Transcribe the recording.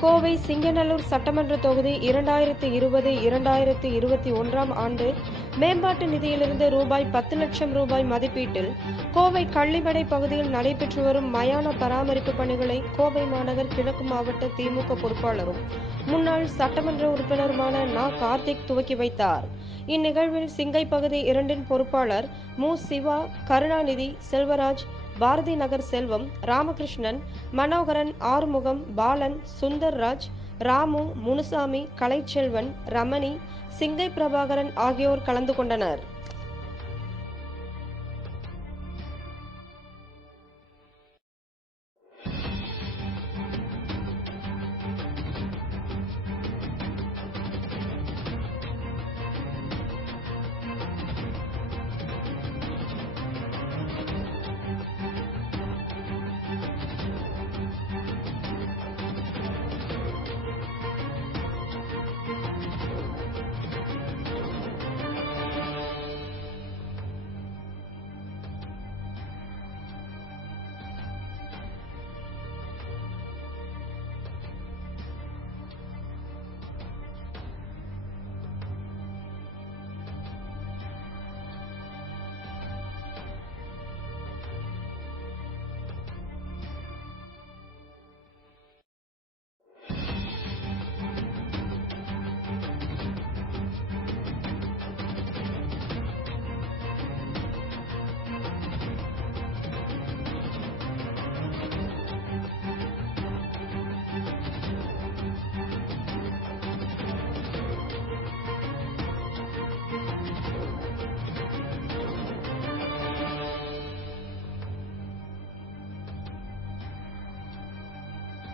கோவை சிங்கநல்லூர் சட்டமன்ற தொகுதி 2020-2021 ஆண்டு மேம்பாட்டு நிதியிலிருந்து ரூபாய் 10 லட்சம் மதிப்பீட்டில் கோவை கள்ளிமடை பகுதியில் நடைபெற்று வரும் மயான பராமரிப்பு பணிகளை கோவை மாநகர் கிழக்கு மாவட்ட திமுக பொறுப்பாளரும் முன்னாள் சட்டமன்ற உறுப்பினருமான நா. கார்த்திக் துவக்கி வைத்தார். இந்நிகழ்வில் சிங்கை பகுதி 2 பொறுப்பாளர் மு. சிவா, கருணாநிதி, செல்வராஜ், பாரதி நகர் செல்வம், ராமகிருஷ்ணன், மனோகரன், ஆறுமுகம், பாலன், சுந்தர்ராஜ், ராமு, முனுசாமி, கலைச்செல்வன், ரமணி, சிங்கை பிரபாகரன் ஆகியோர் கலந்து கொண்டனர்.